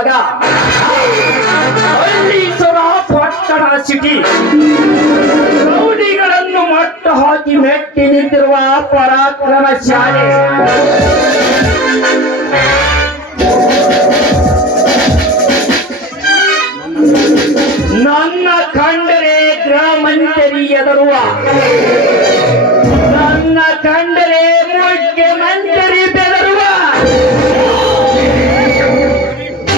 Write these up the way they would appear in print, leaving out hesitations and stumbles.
ಮಗ ಹಳ್ಳಿಸರ ಪಟ್ಟಣ ಸಿಟಿ ರೌಡಿಗಳನ್ನು ಮಟ್ಟ ಹಾಕಿ ಮೆಟ್ಟಿ ನಿಂತಿರುವ ಪರಾಕ್ರಮಶಾಲಿ ನನ್ನ ಕಂಡರೆ ಗೃಹ ಮಂತ್ರಿ ಎದರುವ ನನ್ನ ಕಂಡರೆ ಮುಖ್ಯಮಂತ್ರಿ ಬೆದರುವ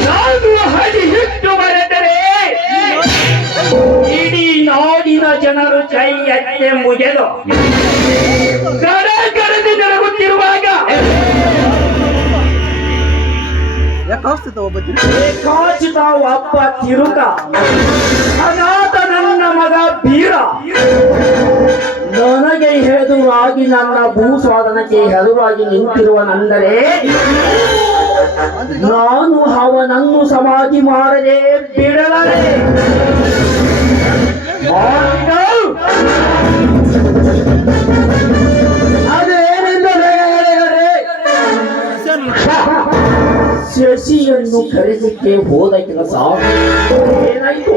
ನಾನು ಹಡಿ ಹಿಟ್ಟು ಬರೆದರೆ ಇಡೀ ನಾಡಿನ ಜನರು ಕೈ ಎತ್ತೆ ಮುಗಿದು ಗಡ ಗಡದಿ ನಡಗುತ್ತಿರುವಾಗ ಏಕಾಚಿತ ಒಬ್ಬ ತಿರುಕ ಅನಾಥ ನನ್ನ ಮಗ ಬೀರ ನನಗೆ ಹೆದುರಾಗಿ ನನ್ನ ಭೂಸ್ವಾದನಕ್ಕೆ ಹೆದುರಾಗಿ ನಿಂತಿರುವ ನಂದರೆ ನಾನು ಅವನನ್ನು ಸಮಾಧಿ ಮಾಡದೆ ಬಿಡಲಾರೆ. ಅದೇನೆಂದರೆ ಶಶಿಯನ್ನು ಕರೆಸಿಕ್ಕೆ ಹೋದ ಕೆಲಸ ಏನಾಯ್ತು?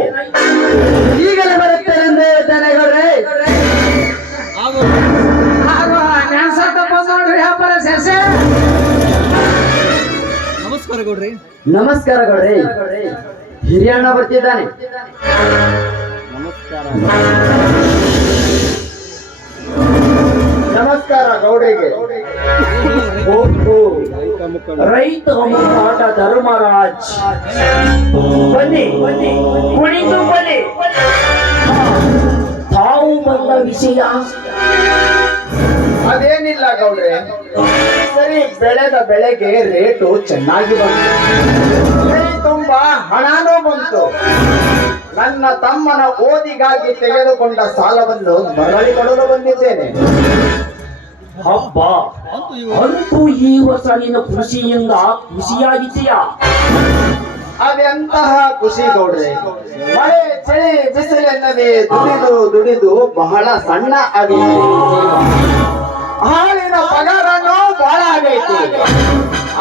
ಈಗಲೇ ಬರುತ್ತೇನೆಂದೇ ದನಗಳ್ರೆ. ನಮಸ್ಕಾರ ಗೌಡ್ರಿ. ನಮಸ್ಕಾರ ಗೌಡ್ರಿ. ಹಿರಿಯಣ್ಣ ಬರ್ತಿದ್ದಾನೆ. ನಮಸ್ಕಾರ. ನಮಸ್ಕಾರ ಗೌಡ್ರಿಗೆ. ರೈತ ಮುಖಂಡ ಧರ್ಮರಾಜ್ ಬನ್ನಿ ಕುಳಿತು ಬನ್ನಿ. ತಾವು ಬಂದ ವಿಷಯ ಅದೇನಿಲ್ಲ ಗೌಡ್ರೆ, ಸರಿ ಬೆಳೆದ ಬೆಳೆಗೆ ರೇಟು ಚೆನ್ನಾಗಿ ಬಂತು, ತುಂಬಾ ಹಣನೂ ಬಂತು. ನನ್ನ ತಮ್ಮನ ಓದಿಗಾಗಿ ತೆಗೆದುಕೊಂಡ ಸಾಲವನ್ನು ಮರಳಿ ಕೊಡಲು ಬಂದಿದ್ದೇನೆ. ಹಬ್ಬ ಅಂತೂ ಈ ವರ್ಷ ನಿನ್ನ ಕೃಷಿಯಿಂದ ಖುಷಿಯಾಗಿದೆಯ? ಅದೆಂತಹ ಖುಷಿ ಗೌಡ್ರೆ, ಮಳೆ ಚಳಿ ಬಿಸಿಲೆನ್ನದೆ ದುಡಿದು ಬಹಳ ಸಣ್ಣ ಆಗೈತಿ. ಹಾಲಿನ ಪಗಾರನು ಬಹಳ ಆಗೈತಿ.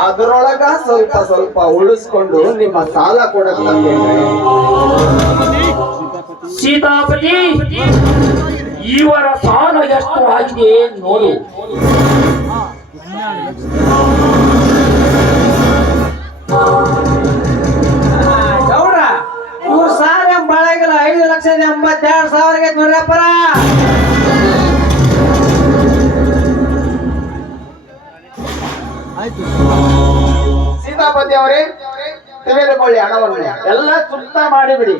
ಅದರೊಳಗ ಸ್ವಲ್ಪ ಸ್ವಲ್ಪ ಉಳಿಸ್ಕೊಂಡು ನಿಮ್ಮ ಸಾಲ ಕೊಡಕ್ ಬಂದೇನೆ. ಸೀತಾಪತಿ, ಇವರ ಸಾಲ ಎಷ್ಟು ಆಗಿದೆ ನೋಡು. ಗೌಡ್ರ, ಇವ್ರ ಸಾಲ ಬಾಳಾಗಿಲ್ಲ. 5,82,000 ನೋಡ್ರಪ್ಪರ. ಸೀತಾಪತಿ ಅವರೇ, ತೆಗೆದುಕೊಳ್ಳಿ ಹಣವನ್ನು, ಎಲ್ಲ ಸುತ್ತ ಮಾಡಿಬಿಡಿ.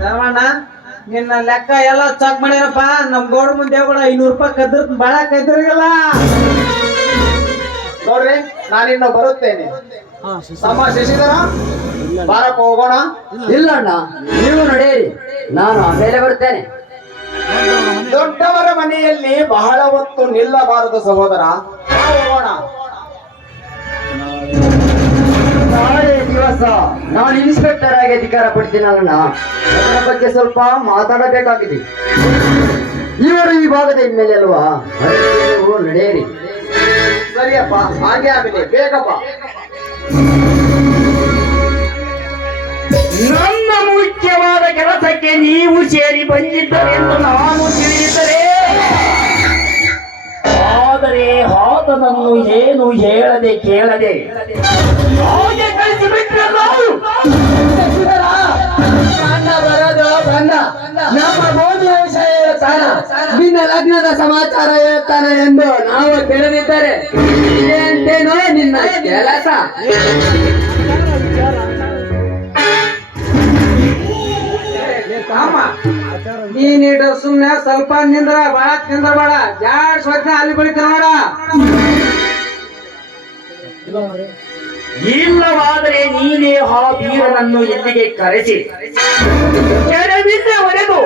ಧರ್ಮಣ್ಣ, ನಿನ್ನ ಲೆಕ್ಕ ಎಲ್ಲ ಚೆಕ್ ಮಾಡ್ಯಾರಪ್ಪ. ನಮ್ ಗೌಡ್ರ ಮುಂದೆ ಕೂಡ 500 ರೂಪಾಯಿ ಕದ್ರ ಬಾಳ ಕದ್ರಿಗಲ್ಲ ನೋಡ್ರಿ, ನಾನಿನ್ನು ಬರುತ್ತೇನೆ. ತಮ್ಮ ಶಶಿಧರ, ಬಾರಪ್ಪ ಹೋಗೋಣ. ಇಲ್ಲಣ್ಣ, ನೀವು ನಡೆಯಿರಿ, ನಾನು ಆಮೇಲೆ ಬರ್ತೇನೆ. ದೊಡ್ಡವರ ಮನೆಯಲ್ಲಿ ಬಹಳ ಹೊತ್ತು ನಿಲ್ಲಬಾರದು ಸಹೋದರ, ಹೋಗೋಣ. ನಾಳೆ ದಿವಸ ನಾನು ಇನ್ಸ್ಪೆಕ್ಟರ್ ಆಗಿ ಅಧಿಕಾರ ಪಡ್ತೀನಲ್ಲ, ಅದರ ಬಗ್ಗೆ ಸ್ವಲ್ಪ ಮಾತಾಡಬೇಕಾಗಿದೆ. ಇವರು ಈ ಭಾಗದ ಮೇಲೆ ಅಲ್ವಾ, ನೀವು ನಡೆಯಿರಿ. ಸರಿಯಪ್ಪ, ಹಾಗೆ ಆಗಲಿ, ಬೇಗಪ್ಪ. ನನ್ನ ಮುಖ್ಯವಾದ ಕೆಲಸಕ್ಕೆ ನೀವು ಸೇರಿ ಬಂದಿದ್ದರೆಂದು ನಾನು ತಿಳಿದಿದ್ದರೆ, ಆದರೆ ಆತನನ್ನು ಏನು ಹೇಳದೆ ಕೇಳದೆ ಹಾಗೆ ಕಳಿಸಿಬಿಟ್ರೆ ಬರೋದು ಬಂದ. ನಮ್ಮ ಮೋದಿಯ ವಿಷಯ ಹೇಳ್ತಾನ, ನಿನ್ನ ಲಗ್ನದ ಸಮಾಚಾರ ಹೇಳ್ತಾನೆ ಎಂದು ನಾವು ತಿಳಿದಿದ್ದರೆ ಇದೇಂತೇನೋ ನಿನ್ನ ಕೆಲಸ. ನೀನು ಸುಮ್ನೆ ಸ್ವಲ್ಪ ನಿಂದ್ರ, ಬಾಳ ನಿಂದ್ರ ಬೇಡ. ಜಾಡ್ ಸ್ವಚ್ಛ ಅಲ್ಲಿ ಬಳಿಕ ನೋಡ. ಇಲ್ಲವಾದರೆ ನೀನೇ ಆ ವೀರನನ್ನು ಇಲ್ಲಿಗೆ ಕರೆಸಿ ಕೆಡವಿದ್ದವರೆಗೂ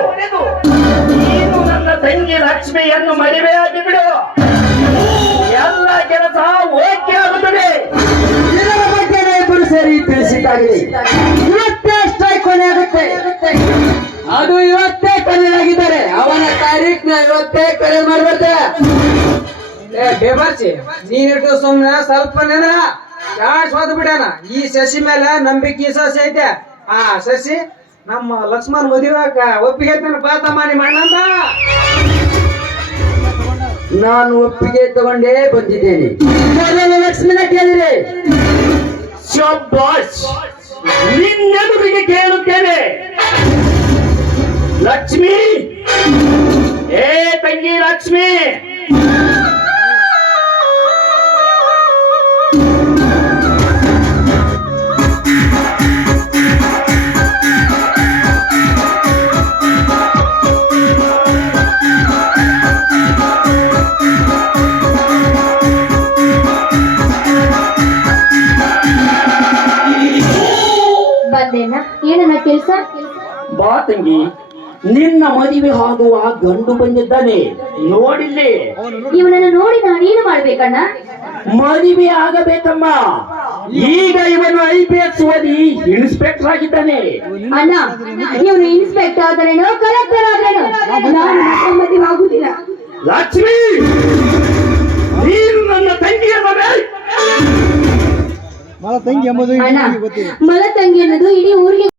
ನೀನು ನನ್ನ ತಂಗಿ ಲಕ್ಷ್ಮಿಯನ್ನು ಮದುವೆಯಾಗಿ ಬಿಡು. ಎಲ್ಲ ಕೆಲಸ ಓಕೆ ಆಗುತ್ತದೆ. ಇದರ ಬಗ್ಗೆ ಇಬ್ಬರು ಸೇರಿ ತಿಳಿಸಿದ್ದಾಗಿದೆ. ಇವತ್ತೇ ಸ್ಟ್ರೈಕ್ ಕೊನೆ ಆಗುತ್ತೆ. ಅದು ಇವತ್ತೇ ಕೊನೆಯಾಗಿದ್ದಾರೆ. ಅವನ ತಾರೀಖ್ ಇವತ್ತೇ ಕರೆ ಮಾಡ್ಬರ್ತೇವೆ. ಏ ಬೇಬಾರ್ಸಿ ನೀನ್ ಇಟ್ಟು ಸುಮ್ನೆ ಸ್ವಲ್ಪ ನೆನ ಯಾಸ್ ಹೋದ್ ಬಿಡ್ಯಾನ ಈ ಸಸಿ ಮೇಲೆ ನಂಬಿಕೆ ಸಸಿ ಐತೆ ಆ ಸಸಿ ನಮ್ಮ ಲಕ್ಷ್ಮಣ್ ಮದುವೆಕ ಒಪ್ಪಿಗೆ ಐತೇನ ಪಾತ ಮಾಡಿ ಮಾಡಂತ ನಾನು ಒಪ್ಪಿಗೆ ತಗೊಂಡೇ ಬಂದಿದ್ದೇನೆ. ಮೊದಲು ಲಕ್ಷ್ಮಣ ಕೇಳಿದೆ. ಶಬ್ಬಾಷ್, ನಿನ್ನೆದುರಿಗೆ ಕೇಳುತ್ತೇನೆ. ಲಕ್ಷ್ಮಿ, ಏ ತಂಗಿ ಲಕ್ಷ್ಮಿ, ಬಂದೇನ ಏನನ್ನ ಕೆಲ್ಸ? ಬಾ ತಂಗಿ, ನಿನ್ನ ಮದುವೆ ಆಗುವ ಗಂಡು ಬಂದಿದ್ದಾನೆ ನೋಡಿಲ್ಲಿ. ಇವನನ್ನ ನೋಡಿ ನಾನೇನು ಮಾಡ್ಬೇಕಣ್ಣ? ಮದುವೆ ಆಗಬೇಕಮ್ಮ. ಈಗ ಇವನು IPS ಓದಿ ಇನ್ಸ್ಪೆಕ್ಟರ್ ಆಗಿದ್ದಾನೆ. ಅಣ್ಣ, ಇವನು ಇನ್ಸ್ಪೆಕ್ಟರ್ ಆದ್ರೇನೋ ಕಲೆಕ್ಟರ್ ಆದ್ರೇನೋ ನಾನು ಮದುವೆ ಆಗುದಿಲ್ಲ. ಲಕ್ಷ್ಮಿ, ನೀನು ನನ್ನ ತಂಗಿಯ ಮನೆ. ಅಣ್ಣ, ಮಲ ತಂಗಿ ಅನ್ನೋದು ಇಡೀ ಊರಿಗೆ